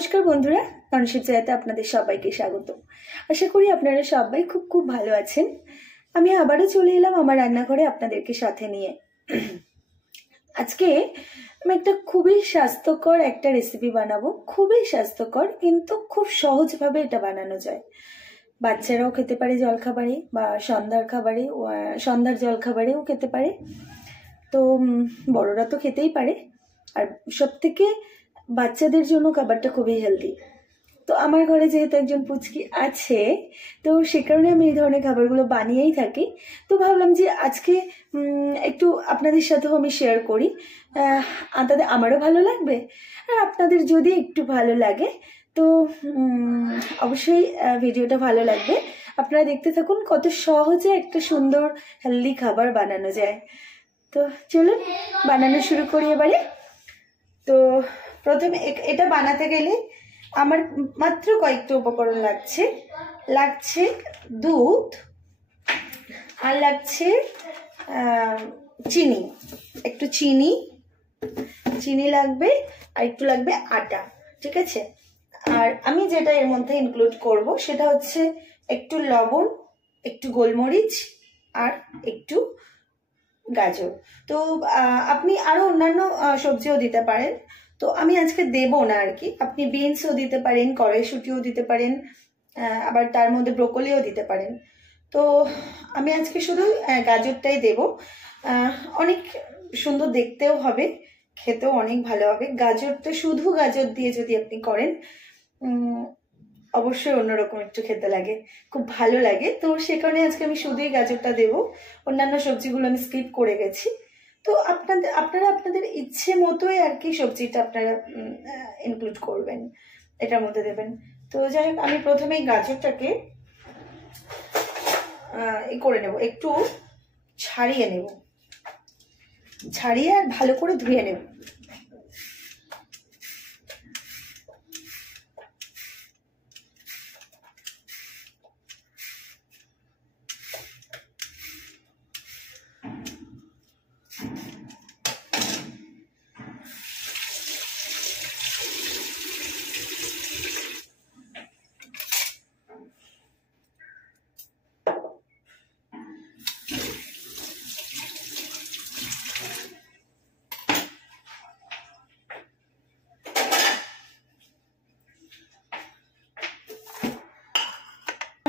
নমস্কার বন্ধুরা, তনুশীর জায়গাতে আপনাদের সবাইকে স্বাগত। আশা করি আপনারা সবাই খুব খুব ভালো আছেন। আমি আবারও চলে এলাম আমার রান্নাঘরে আপনাদেরকে সাথে নিয়ে। আজকে আমি একটা খুবই স্বাস্থ্যকর একটা রেসিপি বানাবো। খুবই স্বাস্থ্যকর, কিন্তু খুব সহজভাবে এটা বানানো যায়। বাচ্চারাও খেতে পারে জলখাবারে, বা সন্ধ্যার জলখাবারেও খেতে পারে। তো বড়রা তো খেতেই পারে। আর সব থেকে বাচ্চাদের জন্য খাবারটা খুবই হেলদি। তো আমার ঘরে যেহেতু একজন পুচকি আছে, তো সে কারণে আমি এই ধরনের খাবারগুলো বানিয়েই থাকি। তো ভাবলাম যে আজকে একটু আপনাদের সাথেও আমি শেয়ার করি। তাদের আমারও ভালো লাগবে, আর আপনাদের যদি একটু ভালো লাগে তো অবশ্যই ভিডিওটা ভালো লাগবে। আপনারা দেখতে থাকুন কত সহজে একটা সুন্দর হেলদি খাবার বানানো যায়। তো চলুন বানানো শুরু করি এবারে। তো প্রথমে এটা বানাতে গেলে আমার মাত্র কয়েকটা উপকরণ লাগছে দুধ, আর লাগছে চিনি, একটু চিনি লাগবে, আর একটু লাগবে আটা। ঠিক আছে? আর আমি যেটা এর মধ্যে ইনক্লুড করব সেটা হচ্ছে একটু লবণ, একটু গোলমরিচ, আর একটু গাজর। তো আপনি আরো অন্যান্য সবজিও দিতে পারেন। তো আমি আজকে দেব না আর কি। আপনি বিনসও দিতে পারেন, কড়াইশুঁটিও দিতে পারেন, আবার তার মধ্যে ব্রোকলিও দিতে পারেন। তো আমি আজকে শুধু গাজরটাই দেব। অনেক সুন্দর দেখতেও হবে, খেতেও অনেক ভালো হবে। গাজরটা শুধু গাজর দিয়ে যদি আপনি করেন অবশ্যই অন্যরকম একটু খেতে লাগে, খুব ভালো লাগে। তো সে কারণে আজকে আমি শুধুই গাজরটা দেব, অন্যান্য সবজিগুলো আমি স্কিপ করে গেছি। তো আপনারা আপনাদের ইচ্ছে মতোই আর কি সবজিটা আপনারা ইনক্লুড করবেন, এটার মধ্যে দেবেন। তো যাই হোক, আমি প্রথমেই গাজরটাকে করে নেব, একটু ছাড়িয়ে আর ভালো করে ধুয়ে নেব।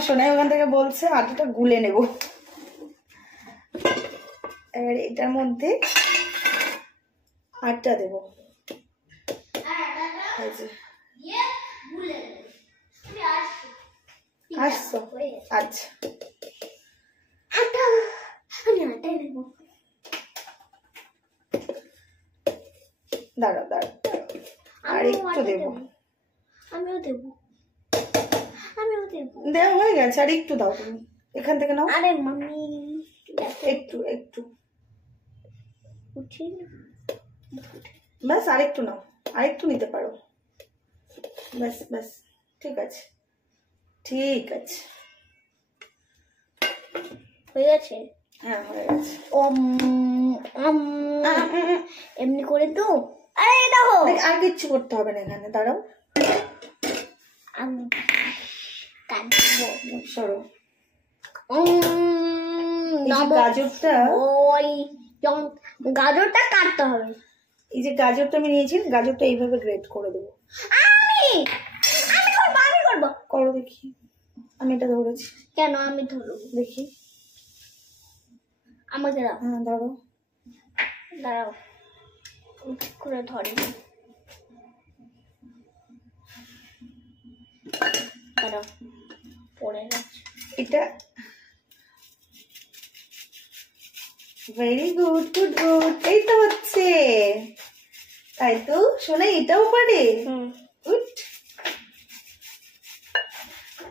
সোনাই ওখান থেকে বলছে আটাটা গুলে নেব। এবার এটার মধ্যে আটা দেব। আসছো? আচ্ছা, দাঁড়াও আর একটু দেবো। দেওয়া হয়ে গেছে, আর একটু দাও তুমি এখান থেকে নাও। আরে মাম্মি একটু ব্যাস, আরেকটু নাও, আরেকটু নিতে পারো। ব্যাস ঠিক আছে হয়ে গেছে। হ্যাঁ হয়ে গেছে। এমনি করে তো আরে দেখো, আর কিচ্ছু করতে হবে না এখানে। দাঁড়াও, আমি কাটবো। সরো। গাজরটা কাটতে হবে। এই যে গাজরটা আমি নিয়েছি, গাজরটা এইভাবে গ্রেট করে দেবো। আমি করবো। করো দেখি। আমি এটা ধরেছি। কেন আমি ধরবো? দেখি আমাকে দাও। হ্যাঁ দাঁড়াও ঠিক করে ধরে। দাঁড়াও, পড়ে গেছে এটা। Very good. এই তো হচ্ছে, তাই তো শোনাই, এটাও পারে। গুড,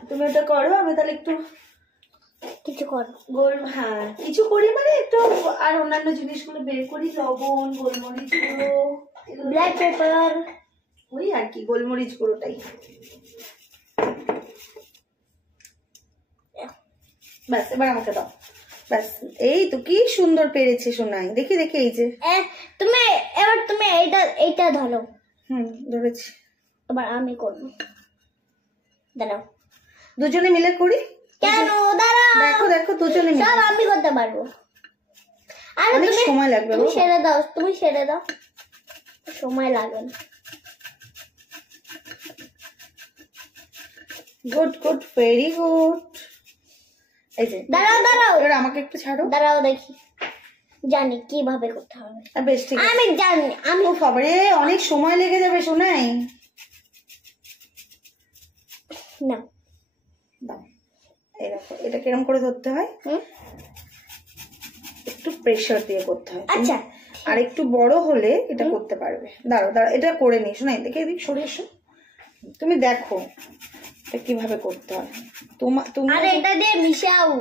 তুমি ওটা করো, আমি তাহলে একটু কিছু করো। হ্যাঁ কিছু করি মানে একটু আর অন্যান্য জিনিসগুলো বের করি। লবণ, গোলমরিচ গুঁড়ো, ব্ল্যাক পেপার, ওই আর কি, গোলমরিচ গুঁড়োটাই। ব্যাস, এবার আমাকে দাও। ব্যাস, এই তো কি সুন্দর পেরেছে সোনাই। দেখি এই যে তুমি এইটা ধরো। ধরেছি। এবার আমি করবো, দাঁড়াও। দুজনে মিলে করি। কেন? দাঁড়াও, দেখো দেখো দুজনে মিলে সব আমি করতে পারবো। আরে অনেক তুমি সময় লাগবে তুমি বাবা। সেরে দাও, তুমি সেরে দাও, সময় লাগবে না। Good good, very good. এই যে দাঁড়াও দাঁড়াও এবার আমাকে একটু ছাড়ো। দাঁড়াও, দেখি জানি কিভাবে করতে হবে। বেশ ঠিক আছে। আমি জানি, আমি ও বাবারে, অনেক সময় লেগে যাবে শোনাই। না। দাও, এই দেখো এটা কিরম করে ধরতে হয়, হুম? একটু প্রেসার দিয়ে করতে হয়। আচ্ছা, আর একটু বড় হলে এটা করতে পারবে। দাঁড়াও দাঁড়াও, এটা করে নি শোনাই, দেখে এদিক সরে এসো। তুমি দেখো এটা কিভাবে করতে হয়। তুমি আরে এটা দিয়ে মিশাও।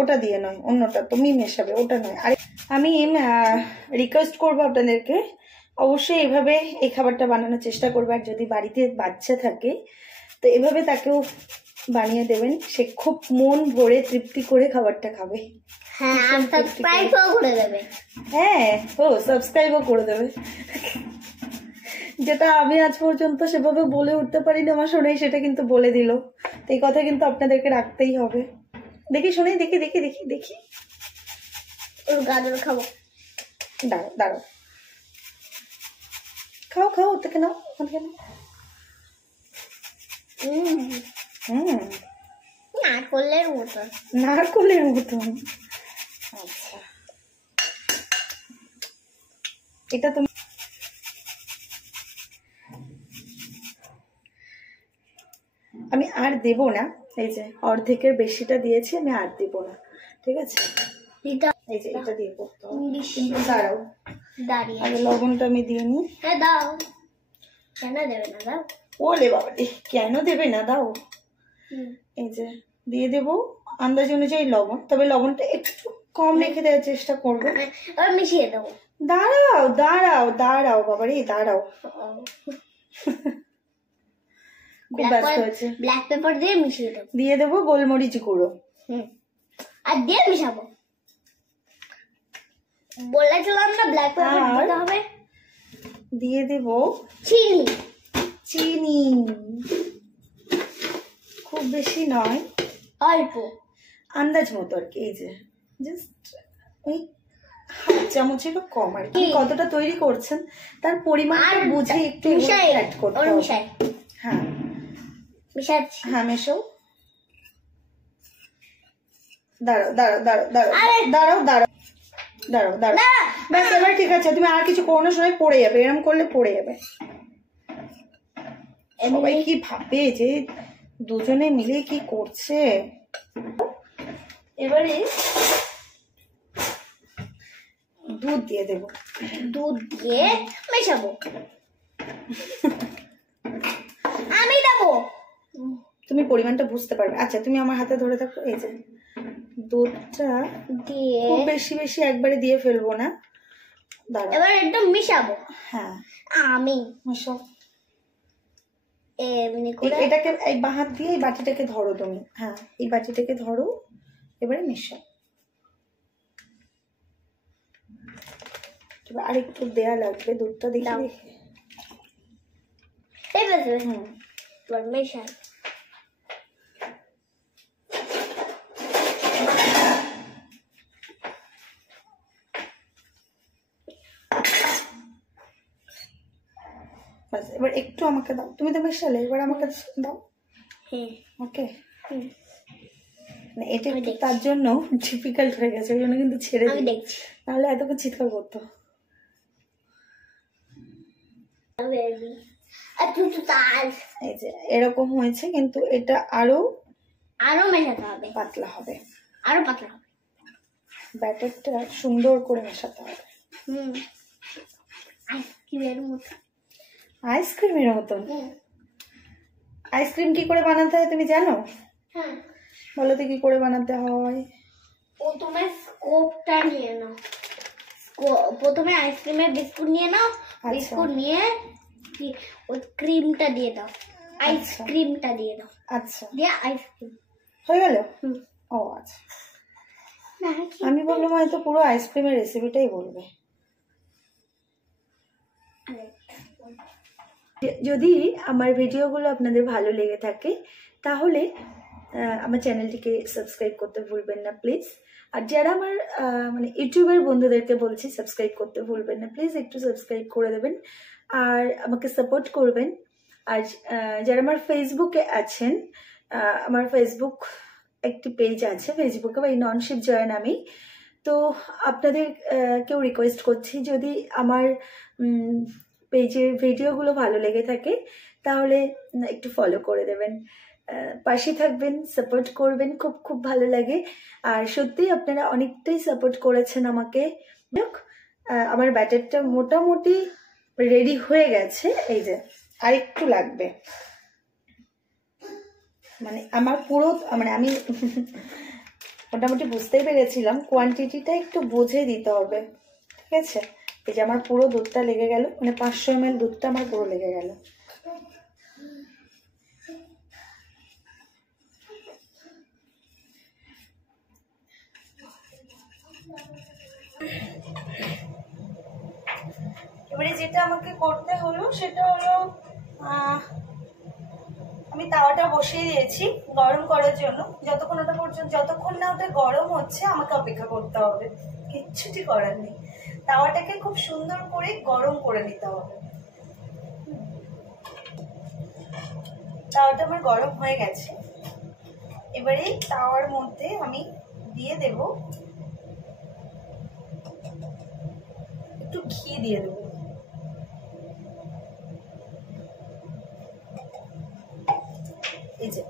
ওটা দিয়ে নয়, অন্যটা তুমি মেশাবে, ওটা নয়। আর আমি রিকোয়েস্ট করবো আপনাদেরকে, অবশ্যই এভাবে এই খাবারটা বানানোর চেষ্টা করবে। আর যদি বাড়িতে বাচ্চা থাকে তো এভাবে তাকেও বানিয়ে দেবেন, সে খুব মন ভরে তৃপ্তি করে খাবারটা খাবে। হ্যাঁ, আর সাবস্ক্রাইবও করে দেবে। হ্যাঁ, ও সাবস্ক্রাইবও করে দেবে, যেটা আমি আজ পর্যন্ত সেভাবে বলে উঠতে পারিনি আমার শোনাই, সেটা কিন্তু বলে দিল। তো এই কথা কিন্তু আপনাদেরকে রাখতেই হবে। দেখি শোনাই, দেখি দেখি দেখি দেখি। ওর গাজর খাবো। দাঁড়াও দাঁড়াও, খাও খাও, ওর থেকে নাও, ওর থেকে নাও। নারকলের মতো। নারকলের মতন। আচ্ছা, এটা তুমি আমি আর দেব না। এই যে অর্ধেকের বেশিটা দিয়েছি, আমি আর দেব না, ঠিক আছে? এই যে এটা দিয়ে করতে হবে। কিন্তু দাঁড়াও, দাঁড়িয়ে আগে লবণটা আমি দিয়ে নিই। হ্যাঁ দাও, কেন দেবে না? দাও। ওলে বাবা, কেন দেবে না, দাও। এই যে দিয়ে দেবো আন্দাজ অনুযায়ী লবণ, তবে লবণটা একটু কম রেখে দেওয়ার চেষ্টা করবো। এবার মিশিয়ে দেবো। দাঁড়াও দাঁড়াও দাঁড়াও বাবারে, দাঁড়াও। খুব ব্যস্ত হয়েছে। ব্ল্যাক পেপার দিয়ে মিশিয়ে দেবো। দিয়ে দেবো গোলমরিচ গুঁড়ো। আর দিয়ে মিশাবো। বলেছিলাম না ব্ল্যাক পেপার দিতে হবে। দিয়ে দেব চিনি। চিনি, খুব বেশি নয়, অল্প, আন্দাজ মতো আর কি। এই যে জাস্ট ওই হাফ চামচেরও কম আর কি। কতটা তৈরি করছেন তার পরিমাণটা বুঝে একটু অ্যাড করতে হবে। মিশাই। হ্যাঁ মিশাচ্ছি। হ্যাঁ, মেশো। দাঁড়াও দাঁড়াও দাঁড়াও দাঁড়াও দাঁড়াও দাঁড়াও দাঁড়াও দাঁড়াও, ব্যাস এবার ঠিক আছে। তুমি আর কিছু করোনার সময় পড়ে যাবে, এরকম করলে পড়ে যাবে। সবাই কি ভাববে যে দুজনে মিলে কি করছে। এবারে দুধ দিয়ে দেবো। দুধ দিয়ে মেশাবো। আমি দেবো। তুমি পরিমাণটা বুঝতে পারবে। আচ্ছা, তুমি আমার হাতে ধরে থাকো। এই যে দুধটা দিয়ে খুব বেশি বেশি একবারে দিয়ে ফেলবো না, দাঁড়াও। এবার একটু মিশাবো। হ্যাঁ, আমি মেশাও। এমনি করে এটাকে এই বাঁ হাত দিয়ে এই বাটিটাকে ধরো তুমি। হ্যাঁ, এই বাটিটাকে ধরো, এবারে মেশাও। এবার আরেকটু দেয়া লাগবে দুধটা, দেখি দাও। দেখি। এবার মেশাই। বাস, এবার একটু আমাকে দাও। তুমি তো মেশালে, এবার আমাকে দাও। হ্যাঁ, ওকে, এটা একটু তার জন্য ডিফিকাল্ট হয়ে গেছে, ওই জন্য কিন্তু ছেড়ে আমি দিই, দেখছি। নাহলে এতক্ষণ চিৎকার করতো। এই যে এরকম হয়েছে, কিন্তু এটা আরো মেশাতে হবে, পাতলা হবে, আরো পাতলা হবে। ব্যাটারটা সুন্দর করে মেশাতে হবে। আইসক্রিমের মতো। আইসক্রিমের মতন? আইসক্রিম কি করে বানাতে হয় তুমি জানো? হ্যাঁ, বলো তো কি করে বানাতে হয়। প্রথমে স্কোপটা নিয়ে নাও। প্রথমে আইসক্রিমের বিস্কুট নিয়ে নাও। বিস্কুট নিয়ে ওই ক্রিমটা দিয়ে দাও। আইসক্রিমটা দিয়ে দাও। আচ্ছা, দিয়ে আইসক্রিম হয়ে গেল। ও আচ্ছা, আমি বললাম হয়তো পুরো আইসক্রিমের রেসিপিটাই বলবে। যদি আমার ভিডিওগুলো আপনাদের ভালো লেগে থাকে তাহলে আমার চ্যানেলটিকে সাবস্ক্রাইব করতে ভুলবেন না প্লিজ। আর যারা আমার মানে ইউটিউবের বন্ধুদেরকে বলছি সাবস্ক্রাইব করতে ভুলবেন না প্লিজ, একটু সাবস্ক্রাইব করে দেবেন আর আমাকে সাপোর্ট করবেন। আর যারা আমার ফেসবুকে আছেন, আমার ফেসবুক একটি পেজ আছে ফেসবুকে, বা এই ননশিপ জয়া নামেই। তো আপনাদের কেউ রিকোয়েস্ট করছি, যদি আমার পেজের ভিডিওগুলো ভালো লেগে থাকে তাহলে একটু ফলো করে দেবেন, পাশে থাকবেন, সাপোর্ট করবেন, খুব খুব ভালো লাগে। আর সত্যি আপনারা অনেকটাই সাপোর্ট করেছেন আমাকে। আমার ব্যাটারটা মোটামুটি রেডি হয়ে গেছে, এই যে আর একটু লাগবে, মানে আমার পুরো মানে আমি মোটামুটি বুঝতেই পেরেছিলাম কোয়ান্টিটিটা একটু বুঝে দিতে হবে, ঠিক আছে। এই যে আমার পুরো দুধটা লেগে গেল, মানে 500 ml দুধটা আমার পুরো লেগে গেল। এবারে যেটা আমাকে করতে হলো সেটা হলো আমি তাওয়াটা বসিয়ে দিয়েছি গরম করার জন্য। যতক্ষণ না ওটা গরম হচ্ছে আমাকে অপেক্ষা করতে হবে, কিচ্ছুটি করার নেই। তাওয়াটাকে খুব সুন্দর করে গরম করে নিতে হবে। তাওয়াটা আমার গরম হয়ে গেছে। এবারে তাওয়ার মধ্যে আমি দিয়ে দেব একটু ঘি দিয়ে দেবো। এই যে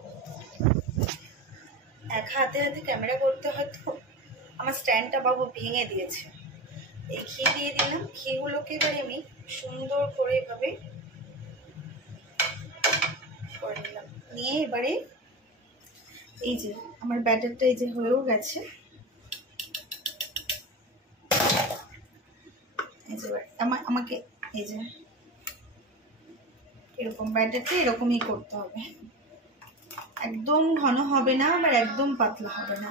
এক হাতে ক্যামেরা করতে হয়তো আমার স্ট্যান্ডটা বাবু ভেঙে দিয়েছে। এই ঘি দিয়ে দিলাম, ঘিগুলোকে এবারে আমি সুন্দর করে এভাবে করে নিলাম। নিয়ে এবারে এই যে আমার ব্যাটারটা এই যে হয়েও গেছে, এই যে আমাকে এই যে এরকম ব্যাটারটা এরকমই করতে হবে, একদম ঘন হবে না আবার একদম পাতলা হবে না।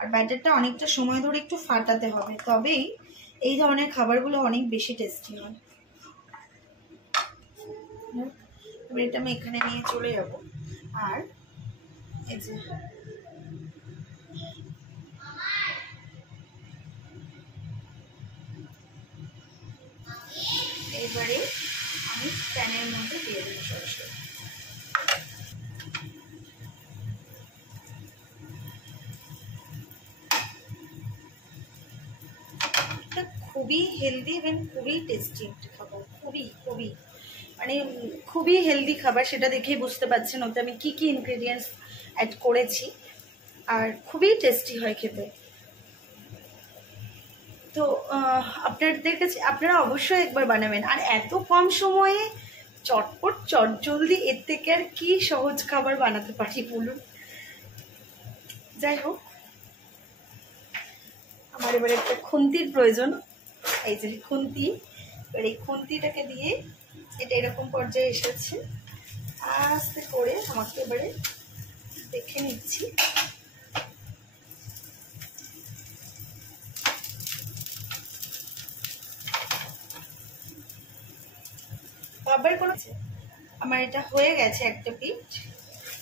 আর ব্যাটারটা অনেকটা সময় ধরে একটু ফাটাতে হবে, তবেই এই ধরনের খাবারগুলো অনেক বেশি টেস্টি হয়। এবার এটা আমি এখানে নিয়ে চলে যাব। আর এই যে এবারে আমি প্যানের মধ্যে দিয়ে দেবো সরাসরি। খুবই হেলদি এবং খুবই টেস্টি একটা খাবার, খুবই খুবই মানে খুবই হেলদি খাবার, সেটা দেখেই বুঝতে পারছেন ওতে আমি কি কি ইনগ্রেডিয়েন্টস অ্যাড করেছি। আর খুবই টেস্টি হয় খেতে। তো আপনাদের কাছে আপনারা অবশ্যই একবার বানাবেন। আর এত কম সময়ে চটপট চটজলদি এর থেকে আর কি সহজ খাবার বানাতে পারি বলুন। যাই হোক, আমার এবারে একটা খুন্তির প্রয়োজন। এই যে খুন্তি, এবার এই খুন্তিটাকে দিয়ে এটা এরকম পর্যায়ে এসেছে, আস্তে করে আমাকে এবারে দেখে নিচ্ছি। আবার কোনো আমার এটা হয়ে গেছে একটা পিঠ।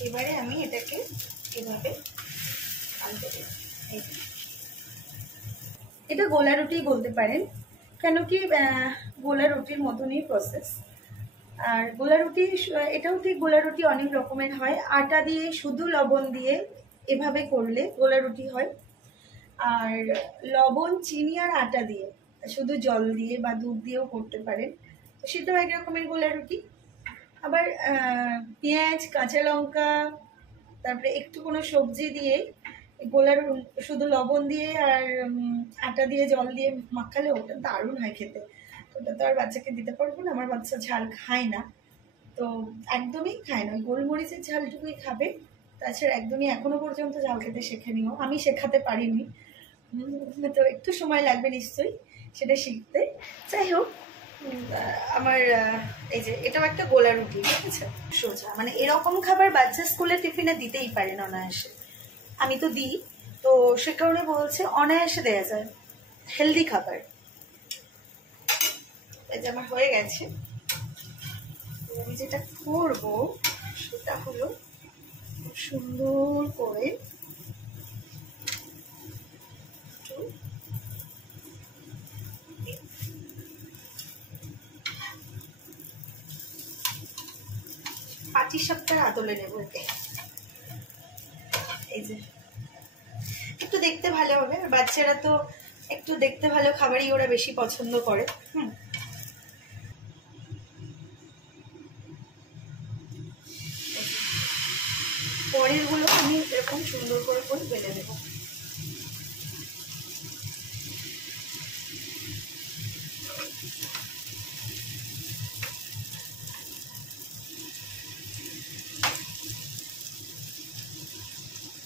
এবারে আমি এটাকে এভাবে আনতে দেব। এটা গোলা রুটি বলতে পারেন, কেন কি গোলা রুটির মতনই প্রসেস। আর গোলা রুটি এটাও ঠিক গোলা রুটি অনেক রকমের হয়, আটা দিয়ে শুধু লবণ দিয়ে এভাবে করলে গোলা রুটি হয়। আর লবণ, চিনি আর আটা দিয়ে শুধু জল দিয়ে বা দুধ দিয়েও করতে পারেন, তো সেটাও এক রকমের গোলা রুটি। আবার পেঁয়াজ, কাঁচা লঙ্কা, তারপরে একটু কোনো সবজি দিয়ে গোলার শুধু লবণ দিয়ে আর আটা দিয়ে জল দিয়ে মাখালে ওটা দারুণ হয় খেতে। ওটা তো আর বাচ্চাকে দিতে পারবো না, আমার বাচ্চা ঝাল খায় না, তো একদমই খায় না, ওই গোলমরিচের ঝালটুকুই খাবে, তাছাড়া একদমই এখনো পর্যন্ত ঝাল খেতে শেখেনিও, আমি শেখাতে পারিনি, তো একটু সময় লাগবে নিশ্চয়ই সেটা শিখতে। যাই হোক, আমার এই যে এটাও একটা গোলা রুটি, ঠিক আছে, সোজা, মানে এরকম খাবার বাচ্চা স্কুলে টিফিনে দিতেই পারে না অনায়াসে, আমি তো দিই, তো সে কারণে বলছে অনায়াসে দেওয়া যায়, হেলদি খাবার। এই যে আমার হয়ে গেছে, আমি যেটা করব সেটা হলো সুন্দর করে পাটিসাপটার আদলে নেব একে। এই যে একটু দেখতে ভালো হবে, আর বাচ্চারা তো একটু দেখতে ভালো খাবারই ওরা বেশি পছন্দ করে। পরের গুলো আমি এরকম সুন্দর করে বেলে নেব।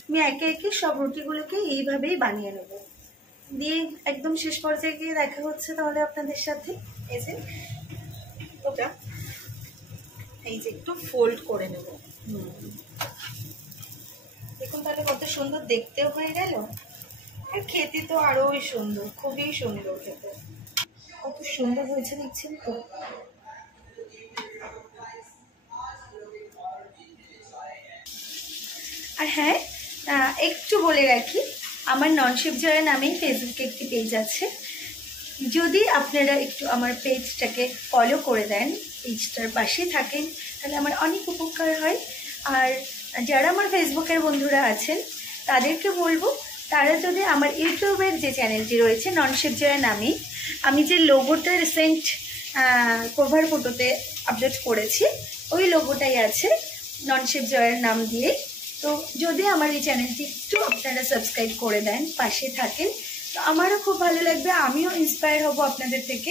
আমি একে একে সব রুটিগুলোকে এইভাবেই বানিয়ে নেব, দিয়ে একদম শেষ পর্যায়ে গিয়ে দেখা হচ্ছে তাহলে আপনাদের সাথে। এই যে ওটা এই যে একটু ফোল্ড করে নেব। দেখুন তাহলে কত সুন্দর দেখতেও হয়ে গেল, আর খেতে তো আরোই সুন্দর, খুবই সুন্দর খেতে। কত সুন্দর হয়েছে দেখছেন তো। আর হ্যাঁ, একটু বলে রাখি, আমার ননশেফ জয়া নামেই ফেসবুকে একটি পেজ আছে। যদি আপনারা একটু আমার পেজটাকে ফলো করে দেন, পেজটার পাশে থাকেন, তাহলে আমার অনেক উপকার হয়। আর যারা আমার ফেসবুকের বন্ধুরা আছেন তাদেরকে বলবো, তারা যদি আমার ইউটিউবের যে চ্যানেলটি রয়েছে ননশেফ জয়া নামেই, আমি যে লোগোটা রিসেন্ট কভার ফটোতে আপলোড করেছি, ওই লোগোটাই আছে ননশেফ জয়ার নাম দিয়ে। তো যদি আমার এই চ্যানেলটি একটু আপনারা সাবস্ক্রাইব করে দেন, পাশে থাকেন, তো আমারও খুব ভালো লাগবে। আমিও ইন্সপায়ার হব আপনাদের থেকে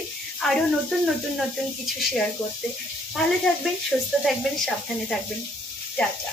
আরও নতুন নতুন নতুন কিছু শেয়ার করতে। ভালো থাকবেন, সুস্থ থাকবেন, সাবধানে থাকবেন। টাটা।